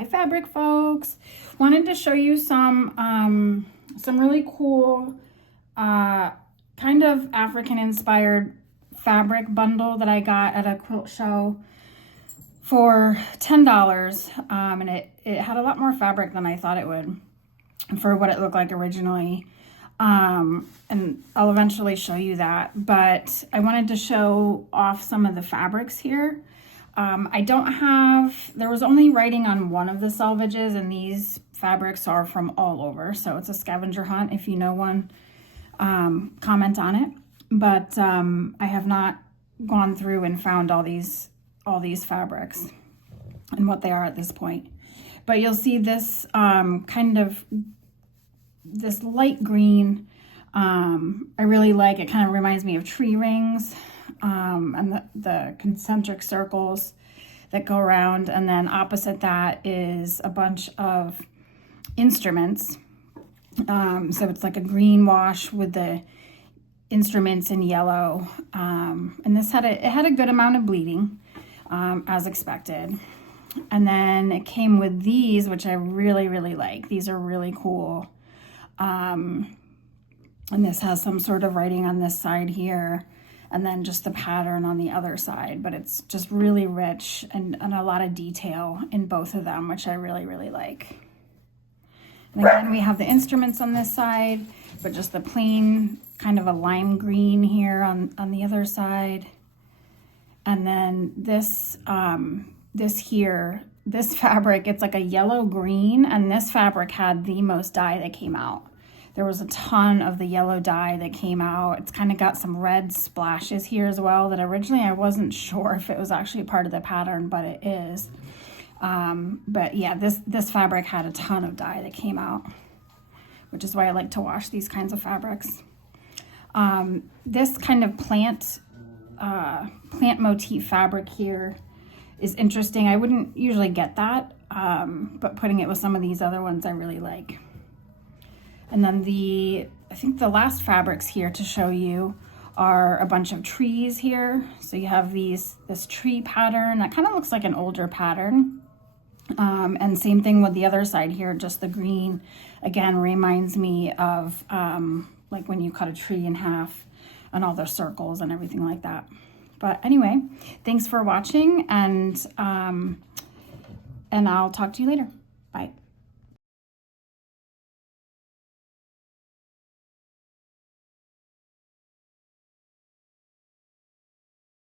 Hi fabric folks. Wanted to show you some really cool kind of African inspired fabric bundle that I got at a quilt show for $10. And it had a lot more fabric than I thought it would for what it looked like originally. And I'll eventually show you that, but I wanted to show off some of the fabrics here. There was only writing on one of the selvages, and these fabrics are from all over. So it's a scavenger hunt. If you know one, comment on it. But I have not gone through and found all these fabrics and what they are at this point. But you'll see this kind of this light green. I really like it. Kind of reminds me of tree rings. And the concentric circles that go around, and then opposite that is a bunch of instruments. So it's like a green wash with the instruments in yellow, and this had a good amount of bleeding, as expected. And then it came with these, which I really like. These are really cool. And this has some sort of writing on this side here, and then just the pattern on the other side, but it's just really rich and a lot of detail in both of them, which I really like. And again, we have the instruments on this side, but just the plain kind of a lime green here on the other side. And then this fabric, it's like a yellow green, and this fabric had the most dye that came out. There was a ton of the yellow dye that came out. It's kind of got some red splashes here as well that originally I wasn't sure if it was actually part of the pattern, but it is. But yeah, this fabric had a ton of dye that came out, which is why I like to wash these kinds of fabrics. This kind of plant motif fabric here is interesting. I wouldn't usually get that, but putting it with some of these other ones I really like. And then I think the last fabrics here to show you are a bunch of trees here. So you have this tree pattern that kind of looks like an older pattern. And same thing with the other side here, just the green, again, reminds me of like when you cut a tree in half and all the circles and everything like that. But anyway, thanks for watching, and I'll talk to you later. Bye.